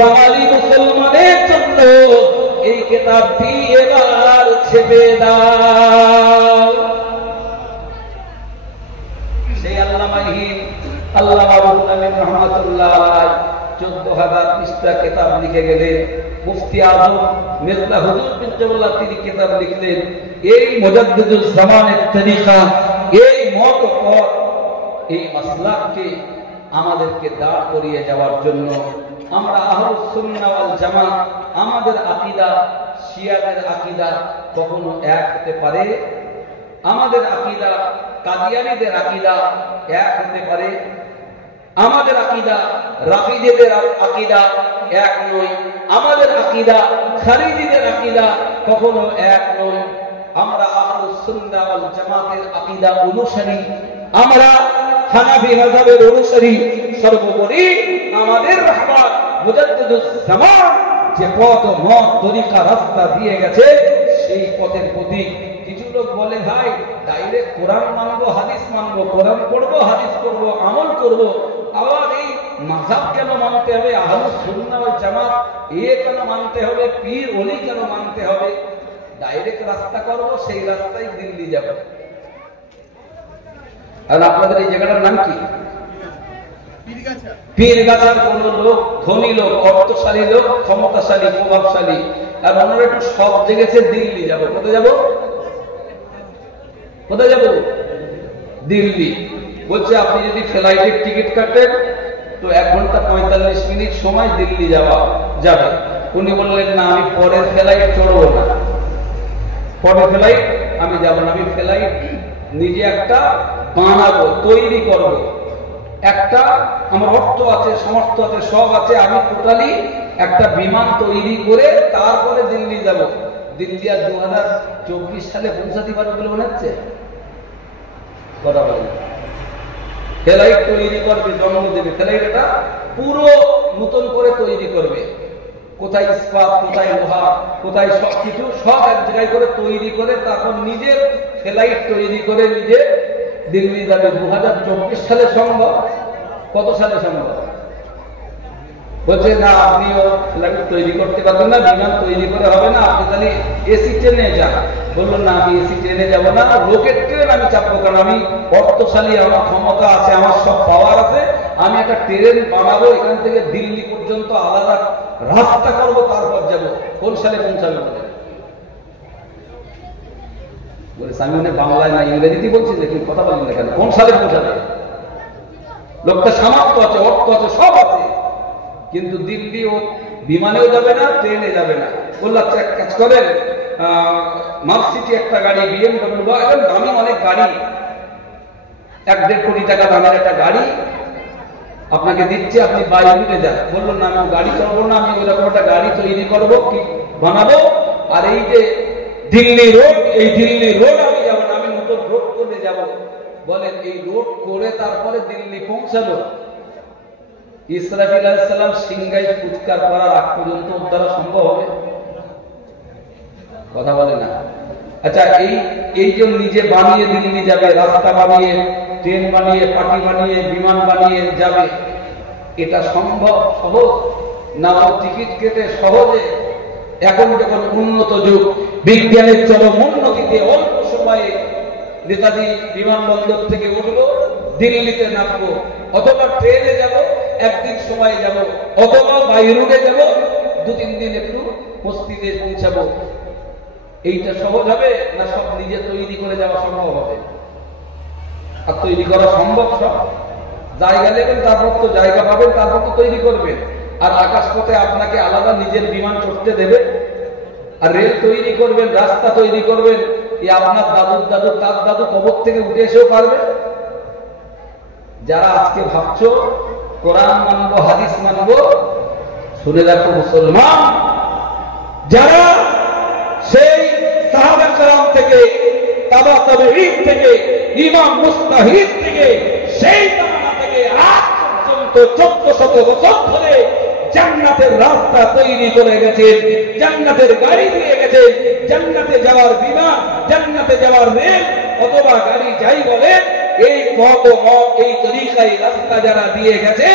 বাঙালি মুসলমানের জন্য এই কিতাবটি এবার ছেপে দাও। সেই আল্লামাহীন আল্লামা রুহুল আমিন রাহমাতুল্লাহ আলাইহি ১৪,০০০ পৃষ্ঠা কিতাব লিখে গেলেন। মুফতি আজম মির্জা হুজুর বিন জামাল তিনি কিতাব লিখলেন। এই মুজাদ্দিদুজ জামানের তরিকা, এই মত পথ, এই মাসলাককে আমাদেরকে দাঁড় করিয়ে যাওয়ার জন্য আমরা আহলুস সুন্নাহ ওয়াল জামাত, আমাদের আকীদা শিয়াদের আকীদা কখনো এক হতে পারে? আমাদের আকীদা কাদিয়ানীদের আকীদা এক হতে পারে? আমাদের আকীদা রাফিদীদের আকীদা এক নয়। আমাদের আকীদা খারিজিদের আকীদা কখনো এক নয়। আমরা আহলুস সুন্নাহ ওয়াল জামাতের আকীদা অনুসারী, আমরা হানাফি মাযহাবের অনুসারী। সর্বোপরি আমাদের রাহবার মুজাদ্দিদুজ জামান যে পথ মত তরিকা রাস্তা দিয়ে গেছে, সেই পথের প্রতি কিছু লোক বলে ভাই ডাইরেক্ট কোরআন মানবো, হাদিস মানবো, কোরআন পড়বো, হাদিস পড়বো, আমল করবো। আবার এই মাযহাব কেন মানতে হবে? আহলুস সুন্নাহ ওয়াল জামাত কেন মানতে হবে? পীর ওলি কেন মানতে হবে? ডাইরেক্ট রাস্তা করবো, সেই রাস্তায় দিল্লি যাব। আর আপনাদের এই জায়গাটার নাম কি? পীরগাছার কোন লোক, ধনী লোক, অর্থশালী লোক, ক্ষমতাশালী, প্রভাবশালী, আর ওনারা একটু সব জেগেছে দিল্লি যাব। কোথায় যাব? কোথায় যাব? দিল্লি। বলছে আপনি যদি ফ্লাইটের টিকিট কাটেন তো 1 ঘন্টা 45 মিনিট সময় দিল্লি যাবে। উনি বললেন না, আমি পরের ফ্লাইট চড়বো না, পরের ফ্লাইট আমি যাব না। আমি ফ্লাইট নিজে একটা বানাবো, তৈরি করব। একটা আমার অর্থ আছে, সামর্থ্য আছে, সব আছে, আমি টোটালি একটা বিমান তৈরি করে তারপরে দিল্লি যাব। দিল্লি আর 2024 সালে পৌঁছাতে পারবে বলে মনে হচ্ছে? কথা বলেন। ফ্লাইট তৈরি করবে, জন্ম দেবে, ফ্লাইট এটা পুরো নতুন করে তৈরি করবে। কোথায় ইস্পাত, কোথায় লোহা, কোথায় সবকিছু সব এক জায়গায় করে তৈরি করে তারপর নিজের ফ্লাইট তৈরি করে নিজে দিল্লি যাবে। 2024 সালে সম্ভব? কত সালে সম্ভব? বলছে না, আপনিও ফ্লাইট তৈরি করতে পারবেন না, বিমান তৈরি করে হবে না, আপনি তাহলে এসি ট্রেনে যান। বললো না, আমি এসি ট্রেনে যাবো না, রকেট ট্রেন আমি চাপবো, কারণ আমি অর্থশালী, আমার ক্ষমতা আছে, আমার সব পাওয়ার আছে, আমি একটা ট্রেন বানাবো, এখান থেকে দিল্লি পর্যন্ত আলাদা রাস্তা করবো, তারপর যাবো। কোন সালে পৌঁছাবে? বলেছে আমি মানে বাংলায় না ইংরেজিতে বলছি, দেখি কথা বলেন না কেন? কোন সালে পৌঁছাবে? লোকটা সামর্থ্য আছে, অর্থ আছে, সব আছে, কিন্তু দিল্লি ও বিমানেও যাবে না, ট্রেনে যাবে না। বললো আচ্ছা এক কাজ করেন, মার্সিটি একটা গাড়ি, BMW বা একদম দামি অনেক গাড়ি, 1-1.5 কোটি টাকা দামের একটা গাড়ি আপনাকে দিচ্ছে, আপনি বাইরে যান। বললো না, আমি গাড়ি চলবো না, আমি ওইরকম একটা গাড়ি তৈরি করবো, কি বানাবো, আর এই যে দিল্লি রোড, এই দিল্লি রোড আমি যাবো না, আমি নতুন রোড করে যাব। বলেন এই রোড করে তারপরে দিল্লি পৌঁছালো। ইসরাফিল আলাইহিস সালাম সিংহায় ফুৎকার করার আগ পর্যন্ত উদ্ধার সম্ভব হবে? কথা বলে না। আচ্ছা এই যে নিজে বানিয়ে দিল্লি যাবে, রাস্তা বানিয়ে, ট্রেন বানিয়ে, পাটি বানিয়ে, বিমান বানিয়ে যাবে, এটা সম্ভব? সহজ না? টিকিট কেটে সহজে, এখন যখন উন্নত যুগ, বিজ্ঞানের চরম উন্নতিতে অল্প সময়ে নেতাজি বিমানবন্দর থেকে উঠবো, দিল্লিতে নামবো, অথবা ট্রেনে যাব, 1 দিন সময় যাব, অথবা বাই রুটে যাব, 2-3 দিন একটু মসজিদে পৌঁছাবো। এইটা সহজ হবে না সব নিজে তৈরি করে যাওয়া সম্ভব হবে? আর তৈরি করা সম্ভব? সব জায়গা নেবেন, তারপর তো জায়গা পাবেন, তারপর তো তৈরি করবেন। আর আকাশপথে আপনাকে আলাদা নিজের বিমান চড়তে দেবে, আর রেল তৈরি করবেন, রাস্তা তৈরি করবেন, এই আপনার দাদুর দাদু, তার দাদু কবর থেকে উঠে এসেও পারবে? যারা আজকে ভাবছো কোরআন মানবো, হাদিস মানবো, শুনে রাখো মুসলমান, যারা সেই সাহাবা কেরাম থেকে, তাবা তাবেঈন থেকে, ইমাম মুজতাহিদ থেকে, সেই জামানা থেকে আজ পর্যন্ত 1400 বছর ধরে জান্নাতের রাস্তা তৈরি করে গেছে, জান্নাতের গাড়ি দিয়ে গেছে, জান্নাতে যাওয়ার বিমান, জান্নাতে যাওয়ার রেল অথবা গাড়ি যাই বলে, এই পথ এই তরিকায় রাস্তা যারা দিয়ে গেছে,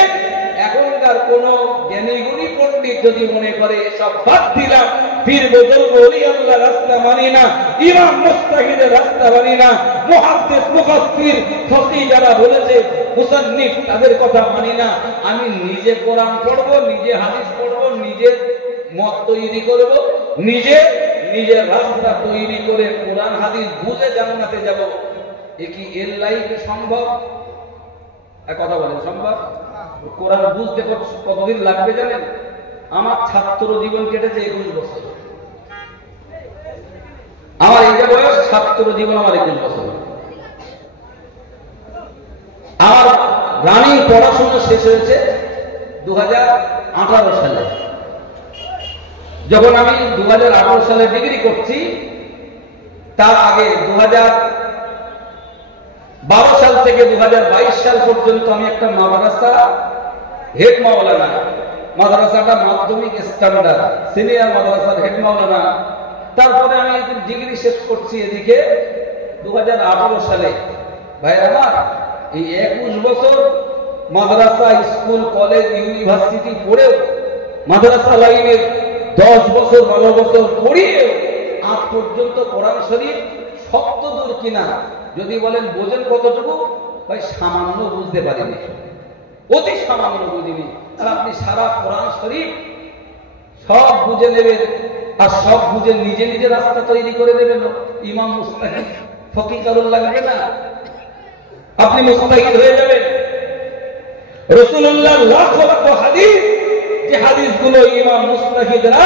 এখনকার এলাকার কোন জ্ঞানী গুণী পণ্ডিত যদি মনে করে সব বাদ দিলাম, পীর বুজুর্গ ওলি আল্লাহ রাস্তা মানি না, ইমাম মুস্তাহিদের রাস্তা মানি না, মুহাদ্দিস মুফাসসির ফকিহ যারা বলেছে মুসান্নিফ তাদের কথা মানি না, আমি নিজে কোরআন পড়বো, নিজে হাদিস পড়বো, নিজে মত তৈরি করব, নিজের রাস্তা তৈরি করে কোরআন হাদিস বুঝে জান্নাতে যাব, এ কি এর লাইফে সম্ভব? এক কথা বলেন, সম্ভব? কোরআন বুঝতে কতদিন লাগবে জানেন? আমার ছাত্র জীবন কেটেছে 21 বছর। আমার এই যে বয়স, ছাত্র জীবন আমার 21 বছর। আমার রানিং পড়াশোনা শেষ হয়েছে 2018 সালে। যখন আমি 2018 সালে ডিগ্রি করছি, তার আগে 2012 সাল থেকে 2022 সাল পর্যন্ত আমি একটা মাদ্রাসা হেড মাওলানা, মাদ্রাসাটা মাধ্যমিক স্ট্যান্ডার্ড সিনিয়র মাদ্রাসার হেড মাওলানা। তারপরে আমি ডিগ্রি শেষ করছি এদিকে 2018 সালে। ভাই আমার এই 21 বছর মাদ্রাসা, স্কুল, কলেজ, ইউনিভার্সিটি পড়েও, মাদ্রাসা লাইনের 10 বছর 12 বছর পড়িয়ে আজ পর্যন্ত কোরআন শরীফ শব্দ দূর কিনা যদি বলেন বোঝেন কতটুকু, ভাই সামান্য বুঝতে পারিনি, অতি সামান্য বুঝিনি। আর আপনি সারা কোরআন শরীফ সব বুঝে নেবেন আর সব বুঝে নিজে নিজে রাস্তা তৈরি করে দেবেন, ইমাম মুস্তাহিদ ফকিহ কারণ লাগবে না, আপনি মুস্তাহিদ হয়ে যাবেন। রাসূলুল্লাহর লাখ লাখ হাদিস, যে হাদিসগুলো ইমাম মুস্তাহিদরা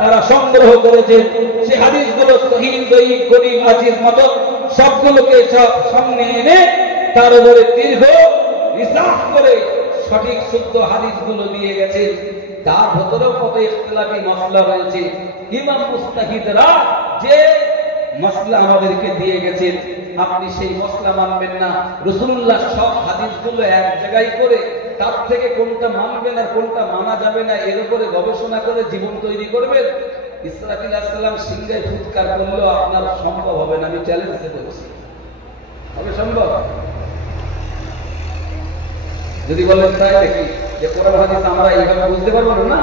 তারা সংগ্রহ করেছেন, সেই হাদিসগুলো সহিহ, দঈফ, গরীব, আজিজ, মতন সবগুলোকে সব সামনে এনে তার উপরে দীর্ঘ রিসার্চ করে সঠিক শুদ্ধ হাদিসগুলো দিয়ে গেছেন। তার ভেতরেও কত ইখতিলাফি মাসলা রয়েছে। ইমাম মুস্তাহিদরা যে মাসলা আমাদেরকে দিয়ে গেছেন, আপনি সেই মাসলা মানবেন না। রাসূলুল্লাহ সব হাদিসগুলো এক জায়গায় করে তার থেকে কোনটা মানবেন আর কোনটা মানা যাবে না এর উপরে গবেষণা করে জীবন তৈরি করবেন। ইসরাফিল আলাইহিস সালাম সিংহায় ফুৎকার করলেও আপনার সম্ভব হবে না, আমি চ্যালেঞ্জ করছি। হবে সম্ভব? যদি বলেন তাই দেখি যে কোরআন হাদিস আমরা এইভাবে বুঝতে পারবো না,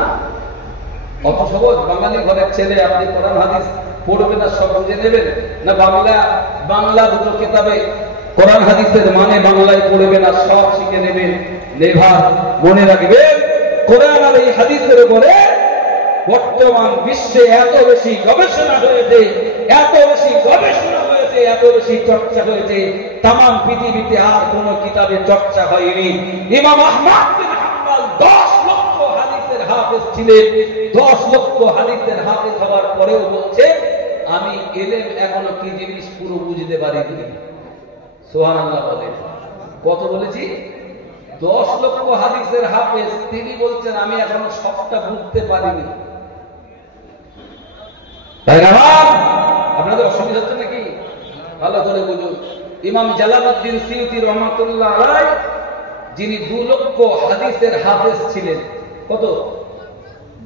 অত সহজ? বাঙালি ঘরের ছেলে, আপনি কোরআন হাদিস পড়বেন না সব বুঝে নেবেন না? বাংলা দুটো কিতাবে কোরআন হাদিসের মানে বাংলায় পড়বেন আর সব শিখে নেবেন? নেভার। মনে রাখবেন, কোরআন আর এই হাদিসের উপরে বর্তমান বিশ্বে এত বেশি গবেষণা হয়েছে, এত বেশি গবেষণা হয়েছে, এত বেশি চর্চা হয়েছে, তামাম পৃথিবীতে আর কোন কিতাবে চর্চা হয়নি। ইমাম আহমদ বিন হাম্বল 10 লক্ষ হাদিসের হাফেজ ছিলেন। 10 লক্ষ হাদিসের হাফেজ হওয়ার পরেও বলছে আমি ইলম এখনো কি জিনিস পুরো বুঝতে পারিনি। সুবহানাল্লাহ বলেন। কত বলেছি? 10 লক্ষ হাদিসের হাফেজ, তিনি বলছেন আমি এখনো সবটা বুঝতে পারিনি। আপনাদের অসুবিধা হচ্ছে নাকি? ভালো করে বুঝুন। ইমাম জালালউদ্দিন সিয়ুতী রহমাতুল্লাহ আলাইহি, যিনি 2 লক্ষ হাদিসের হাফেজ ছিলেন। কত?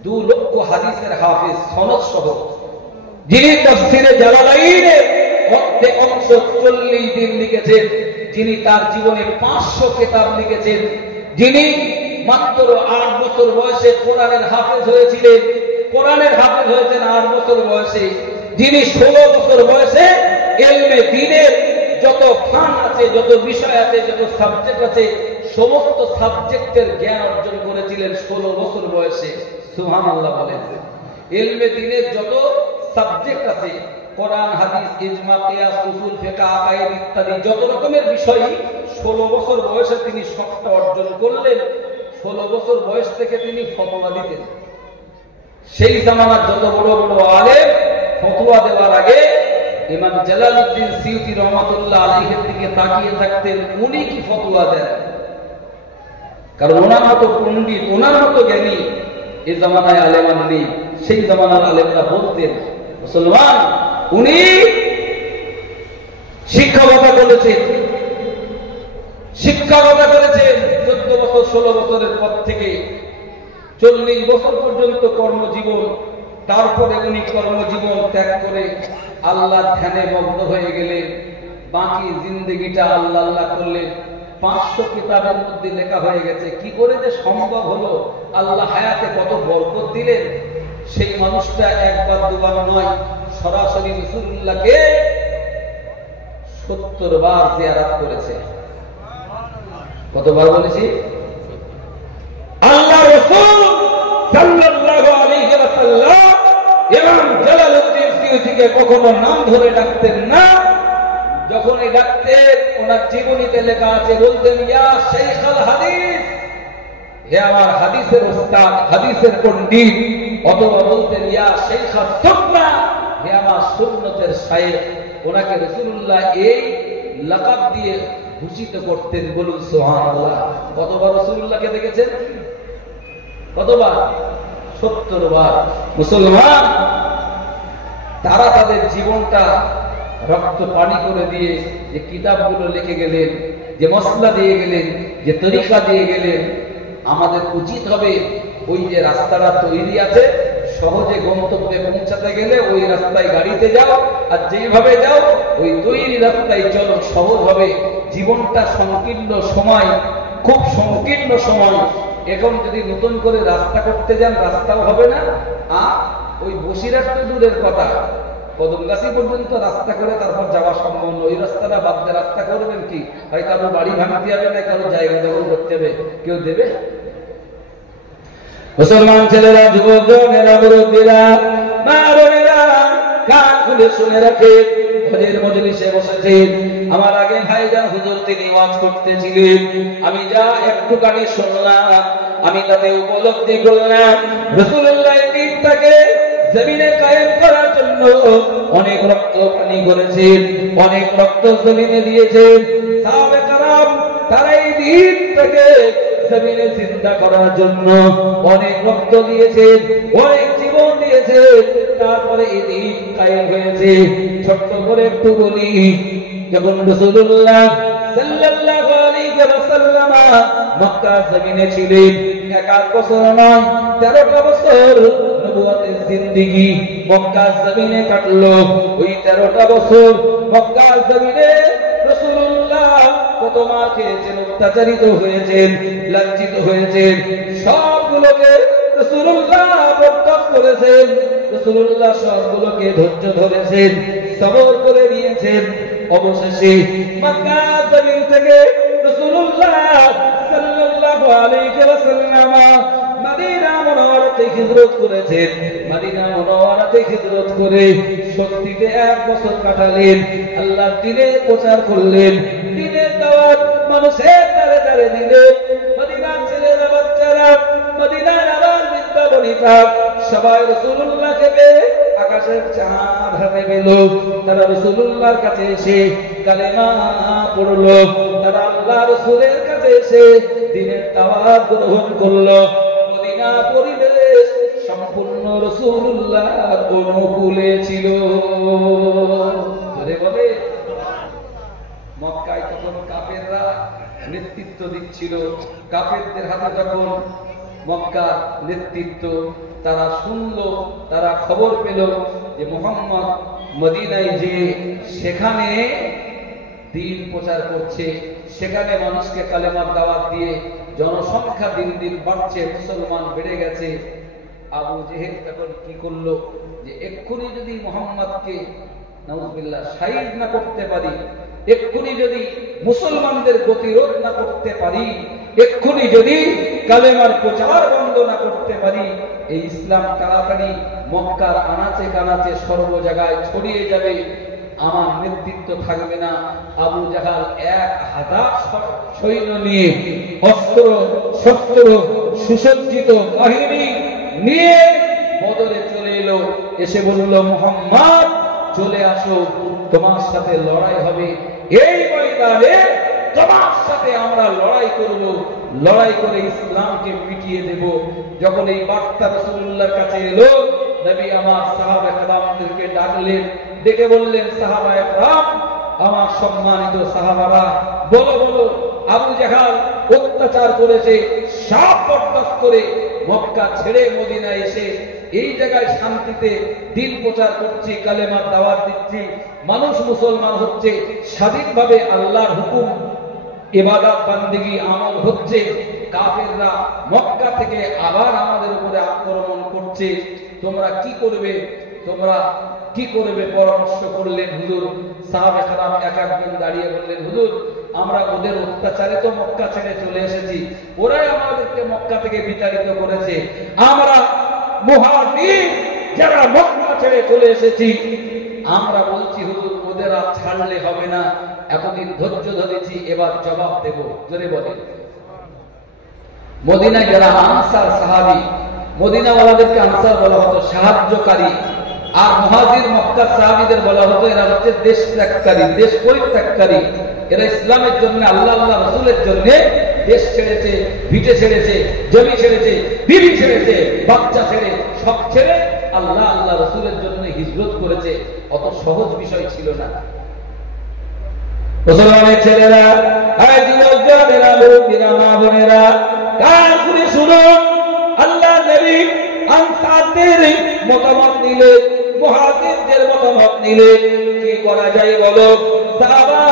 2 লক্ষ হাদিসের হাফেজ সনদ সহ, যিনি তাফসীরে জালালাইনের অর্ধেক অংশ 40 দিন লিখেছেন, যিনি তার জীবনে 500 কিতাব লিখেছেন, যিনি মাত্র 8 বছর বয়সে কোরআনের হাফেজ হয়েছিলেন, কোরআনের হাফেজ হয়েছেন 8 বছর বয়সে, যিনি 16 বছর বয়সে ইলমে দ্বীনের যত ফান আছে, যত বিষয় আছে, যত সাবজেক্ট আছে, সমস্ত সাবজেক্টের জ্ঞান অর্জন করেছিলেন 16 বছর বয়সে। সুবহানাল্লাহ বলেন। ইলমে দ্বীনের যত সাবজেক্ট আছে, কোরআন, হাদিস, ইজমা, কিয়াস, উসুল, ফিকহ, আকায়েদ ইত্যাদি যত রকমের বিষয় 16 বছর বয়সে তিনি সবটা অর্জন করলেন। 16 বছর বয়স থেকে তিনি ফতোয়া দিতেন। সেই জামানার যত বড় বড় আলেম ফতোয়া দেওয়ার আগে ইমাম জালালউদ্দিন সিয়ুতী রহমাতুল্লাহ আলাইহির দিকে তাকিয়ে থাকতেন, উনি কি ফতোয়া দেন। কারণ ওনার মতো পণ্ডিত, ওনার মতো জ্ঞানী এই জামানায় আলেমান নেই। সেই জামানার আলেমরা বলতেন মুসলমান, উনি শিক্ষকতা করেছেন, 14 বছর 16 বছরের পর থেকে 40 বছর পর্যন্ত কর্মজীবন। তারপরে উনি কর্মজীবন ত্যাগ করে আল্লাহর ধ্যানে মগ্ন হয়ে গেলেন। বাকি জিন্দেগিটা আল্লাহ আল্লাহ করলেন। 500 কিতাবের মধ্যে লেখা হয়ে গেছে। কি করে যে সম্ভব হলো, আল্লাহ হায়াতে কত বরকত দিলেন। সেই মানুষটা একবার দুবার নয়, সরাসরি রাসূলুল্লাহকে 70 বার জিয়ারত করেছে। কতবার বলেছি? আল্লাহ রাসূল সাল্লাল্লাহু আলাইহি ওয়াসাল্লাম ইমাম জালালউদ্দিন সিউতিকে কখনো নাম ধরে ডাকতেন না। যখনই ডাকতেন, ওনার জীবনীতে লেখা আছে, বলতেন ইয়া শাইখুল হাদিস, হে আমার হাদিসের উস্তাদ, হাদিসের পণ্ডিত। অথবা বলতেন ইয়া শাইখুস সুন্নাহ, হে আমার সুন্নতের শাইখ। ওনাকে রাসূলুল্লাহ এই লাকাব দিয়ে ভূষিত করতেন। বলুন সুবহানাল্লাহ। কতবার রাসূলুল্লাহকে দেখেছেন? কতবার? 70 বার। মুসলমান তারা তাদের জীবনটা রক্ত পানি করে দিয়ে যে কিতাবগুলো লিখে গেলেন, যে মসলা দিয়ে গেলেন, যে তরিকা দিয়ে গেলেন, আমাদের উচিত হবে ওই যে রাস্তাটা তৈরি আছে, সহজে গন্তব্যে পৌঁছাতে গেলে ওই রাস্তায় গাড়িতে যাও, আর যেভাবে যাও ওই তৈরি রাস্তায় চলো, সহজ হবে। জীবনটা সংকীর্ণ সময়, খুব সংকীর্ণ সময়। এখন যদি নতুন করে রাস্তা করতে যান, রাস্তাও হবে না। আর ওই বসিরহাট তো দূরের কথা, কদমগাছি পর্যন্ত রাস্তা করে তারপর যাওয়া সম্ভব নয়। ওই রাস্তাটা বাদ দিয়ে রাস্তা করবেন কি? হয় কারো বাড়ি ভাঙতে হবে, না কারো জায়গা দখল করতে হবে। কেউ দেবে? মুসলমান ছেলেরা, যুবকেরা, মুরব্বীরা, মা বোনেরা, কান খুলে শুনে রাখেন। হজের মজলিসে বসেছেন। আমার আগে ভাইজান হুজুর তিনি ওয়াজ করতেছিলেন। আমি যা একটুখানি শুনলাম, আমি তাতে উপলব্ধি করলাম রাসূলুল্লাহ দ্বীনটাকে জমিনে কায়েম করার জন্য অনেক রক্ত পানি করেছেন, অনেক রক্ত জমিনে দিয়েছেন। সাহাবে কেরাম তারা এই দ্বীনটাকে জমিনে জিন্দা করার জন্য অনেক রক্ত দিয়েছেন, অনেক জীবন দিয়েছেন। তারপরে এই দ্বীন কায়েম হয়েছে। ছোট্ট করে একটু বলি, যখন রাসূলুল্লাহ সাল্লাল্লাহু আলাইহি ওয়াসাল্লাম মক্কা জমিনে ছিলেন, 1 বছর নয় 13টা বছর নবুয়তের জিন্দেগি মক্কা জমিনে কাটলো। ওই 13টা বছর মক্কা জমিনে রাসূলুল্লাহ কত মার খেয়েছেন, অত্যাচারিত হয়েছেন, লাঞ্ছিত হয়েছেন। সবগুলোকে রাসূলুল্লাহ বরদাস্ত করেছেন। রাসূলুল্লাহ সবগুলোকে ধৈর্য ধরেছেন, সবর করে নিয়েছেন। অবশেষে মক্কা জমিন থেকে রাসূলুল্লাহ সাল্লাল্লাহু আলাইহি ওয়াসাল্লাম মদিনা মুনাওয়ারাতে হিজরত করেছেন। মদিনা মুনাওয়ারাতে হিজরত করে সত্যিতে 1 বছর কাটালেন। আল্লাহর দ্বীনের প্রচার করলেন, দ্বীনের দাওয়াত মানুষের দ্বারে দ্বারে দিলেন। মদিনার ছেলেরা, বাচ্চারা, মদিনার আবার বৃদ্ধা বনিতা সবাই রাসূলুল্লাহকে পেয়ে আকাশের চাঁদ হাতে পেল। তারা রাসূলুল্লাহর কাছে এসে কালেমা পড়লো। তারা আল্লাহ রাসূলের কাছে এসে দ্বীনের দাওয়াত গ্রহণ করলো। মদিনা পরিবেশ সম্পূর্ণ রাসূলুল্লাহর অনুকূলে ছিল। ধরে বলে মক্কায় তখন কাফেররা নেতৃত্ব দিচ্ছিল। কাফেরদের হাতে যখন মক্কা নেতৃত্ব, তারা শুনলো, তারা খবর পেল যে মুহাম্মদ মদিনায় যে সেখানে দ্বীন প্রচার করছে, সেখানে মানুষকে কালেমার দাওয়াত দিয়ে জনসংখ্যা দিন দিন বাড়ছে, মুসলমান বেড়ে গেছে। আবু জেহেল তখন কি করলো, যে এক্ষুনি যদি মুহাম্মদকে নাউযুবিল্লাহ শাহিদ না করতে পারি, এক্ষুনি যদি মুসলমানদের প্রতিরোধ না করতে পারি, এক্ষুনি যদি কালেমার প্রচার বন্ধ না করতে পারি, এই ইসলাম তাড়াতাড়ি মক্কার আনাচে কানাচে সর্ব জায়গায় ছড়িয়ে যাবে, আমার নেতৃত্ব থাকবে না। আবু জাহাল 1000 সৈন্য নিয়ে, অস্ত্র শস্ত্র সুসজ্জিত বাহিনী নিয়ে বদরে চলে এলো। এসে বলল, মুহাম্মদ চলে আসো, তোমার সাথে লড়াই হবে। এই ময়দানে তোমার সাথে আমরা লড়াই করব, লড়াই করে ইসলামকে মিটিয়ে দেব। যখন এই বার্তা রাসূলুল্লাহর কাছে এলো, নবী আমার সাহাবা কেরামদেরকে ডাকলেন, ডেকে বললেন, সাহাবা একরাম, আমার সম্মানিত সাহাবারা, বলো বলো, আবু জাহাল অত্যাচার করেছে, সব বরদাস্ত করে মক্কা ছেড়ে মদিনায় এসে এই জায়গায় শান্তিতে দ্বীন প্রচার করছি, কালেমার দাওয়াত দিচ্ছি, মানুষ মুসলমান হচ্ছে, স্বাধীনভাবে আল্লাহর হুকুম ইবাদত বান্দিগি আমল হচ্ছে, কাফেররা মক্কা থেকে আবার আমাদের উপরে আক্রমণ করছে, তোমরা কি করবে, তোমরা কি করবে পরামর্শ করলেন হুজুর। সাহাবে কেরাম এক একজন দাঁড়িয়ে বললেন, হুজুর আমরা ওদের অত্যাচারে তো মক্কা ছেড়ে চলে এসেছি, ওরাই আমাদেরকে মক্কা থেকে বিতাড়িত করেছে, আমরা মুহাজির যারা মক্কা ছেড়ে চলে এসেছি, আমরা বলছি হুজুর ওদের আর ছাড়লে হবে না, এতদিন ধৈর্য ধরেছি, এবার জবাব দেব। জোরে বলেন। মদিনায় যারা আনসার সাহাবী, মদিনাওয়ালাদেরকে আনসার বলা হতো, সাহায্যকারী, আর মুহাজির মক্কা সাহাবীদের বলা হতো এরা হচ্ছে দেশ ত্যাগকারী, দেশ পরিত্যাগকারী। এরা ইসলামের জন্য, আল্লাহ আল্লাহ রাসূলের জন্য দেশ ছেড়েছে, ভিটে ছেড়েছে, জমি ছেড়েছে, বিবি ছেড়েছে, বাচ্চা ছেড়ে, সব ছেড়ে আল্লাহ আল্লাহ রাসূলের জন্য হিজরত করেছে। অত সহজ বিষয় ছিল না। মুসলমানের ছেলেরা, এই যুবকরা, মুরব্বিরা, মা বোনেরা, কান খুলে শুনুন, আল্লাহ নবী আনসারদের মতামত নিলে, মুহাজিরদের মতামত নিলে কি করা যায় বলো। সাহাবা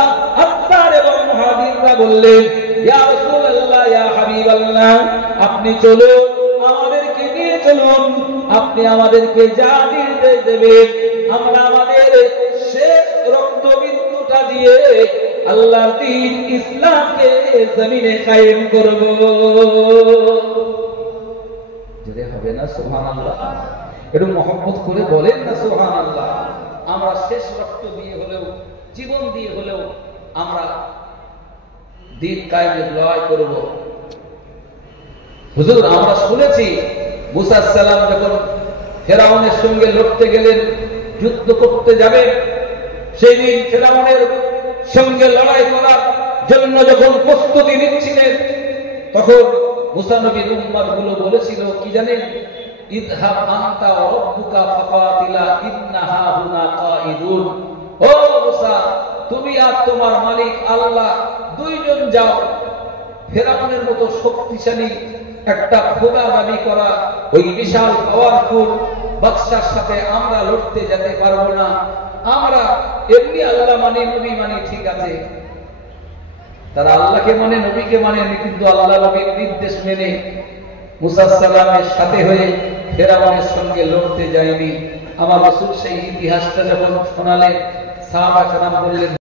আনসার এবং মুহাজিররা বললেন, ইয়া রাসূলুল্লাহ, ইয়া হাবিবাল্লাহ, আপনি চলুন, আমাদেরকে নিয়ে চলুন, আপনি আমাদেরকে যা নির্দেশ দেবেন আমরা আমাদের শেষ রক্তবিন্দুটা দিয়ে আল্লাহর দ্বীন ইসলামকে জমিনে কায়েম করব। যদি হবে না সুবহানাল্লাহ, একটু মহব্বত করে বলেন না সুবহানাল্লাহ। আমরা শেষ রক্ত দিয়ে হলেও, জীবন দিয়ে হলেও আমরা দ্বীন কায়েমের লড়াই করব। হুজুর আমরা শুনেছি মুসা আলাইহিস সালাম যখন ফেরাউনের সঙ্গে লড়তে গেলেন, যুদ্ধ করতে যাবে, সেই দিন ফেরাউনের সঙ্গে লড়াই করার জন্য যখন প্রস্তুতি নিচ্ছিলেন, তখন মুসা নবীর উম্মতগুলো বলেছিল কি জানেন, ইযহাব আনতা ওয়া রাব্বুকা ফাকাতিলা ইন্না হাহুনা কাঈদুন। ও মুসা, তুমি আর তোমার মালিক আল্লাহ দুইজন যাও, ফেরাউনের মতো শক্তিশালী একটা খোদা দাবি করা ওই বিশাল পাওয়ারফুল বাদশার সাথে আমরা লড়তে যেতে পারবো না। আমরা এমনি আল্লাহ মানে, নবী মানে, ঠিক আছে, তারা আল্লাহকে মানে, নবীকে মানে, কিন্তু আল্লাহ নবীর নির্দেশ মেনে মুসা সালামের সাথে হয়ে ফেরাউনের সঙ্গে লড়তে যায়নি। আমার রাসূল সেই ইতিহাসটা যখন শোনালেন, সাহাবা কেরাম বললেন,